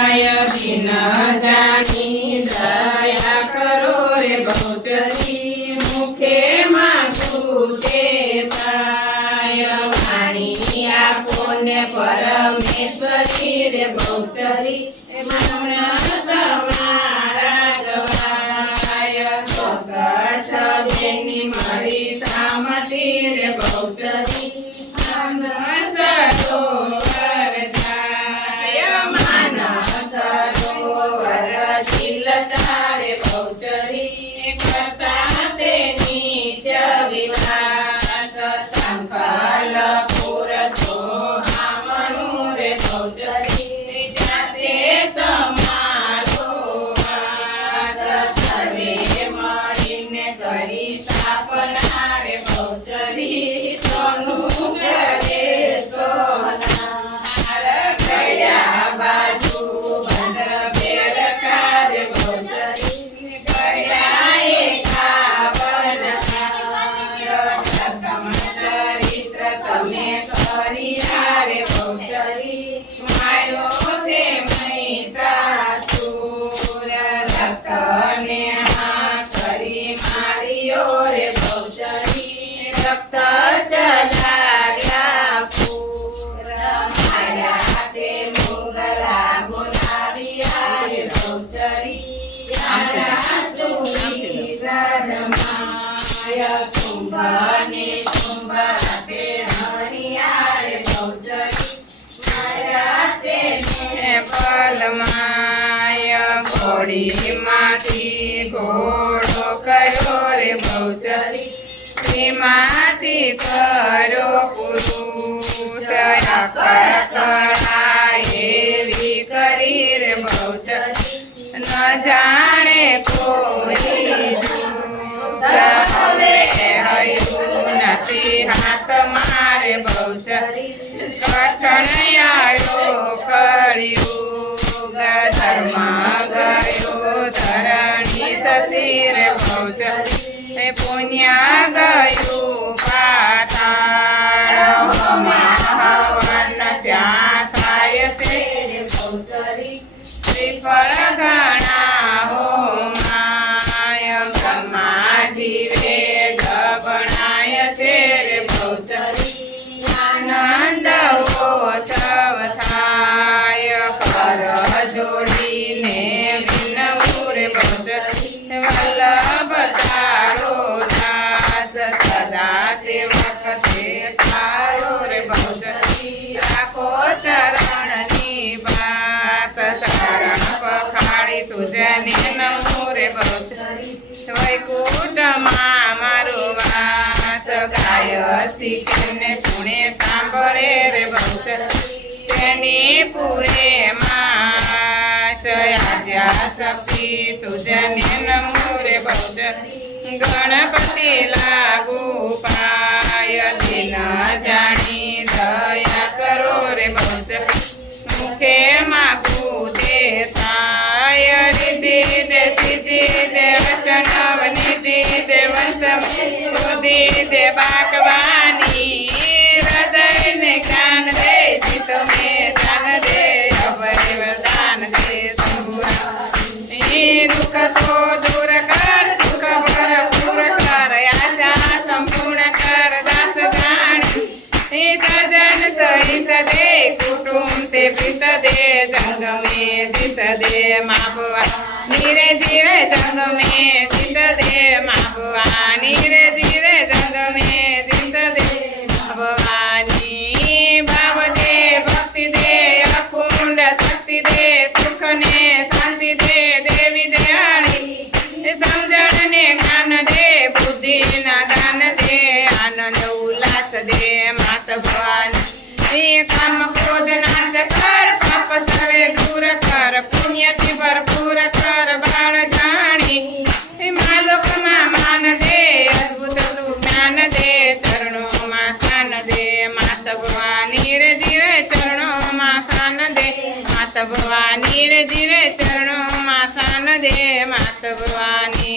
થાય દિન જાણી દયા કરો રે બહુચરી મુખે માગું તે થાય વાણી આપો ને પરમેશ્વરી રે બહુચરી माया कुंभने कुंभ पे हरियारे भौजरी माया ते माया घोड़ी माथी घोड़ो करो रे भौजरी श्रीमाती करो पुरुष आकाश करी रे भौजरी न जा દાસ સદા સેવક તે તારો રે બહુચરી રાખો ચરણની બાત ચરણ પખાડી તુજને નમો રે બહુચરી વૈકુંઠમાં મારું વાસ ગાય શીખીને પુણે સાંભળે રે બહુચરી તેની પૂરે માસ આદ્યા શક્તિ તુજને નમો गणपति लागू पाय दिना जानी दया करो रे भक्त मुखे मागू देताय रिधि दे दे वचनव निधि दे वंशम दे बागवानी हृदय ने ज्ञान दे दान दे दान दे दुख तो दूर सहितदे कुटुम्बे पृतदे जङ्गमे दिसदे मापुवा। निरजीव जङ्गमे दिस भगवान धीरे धीरे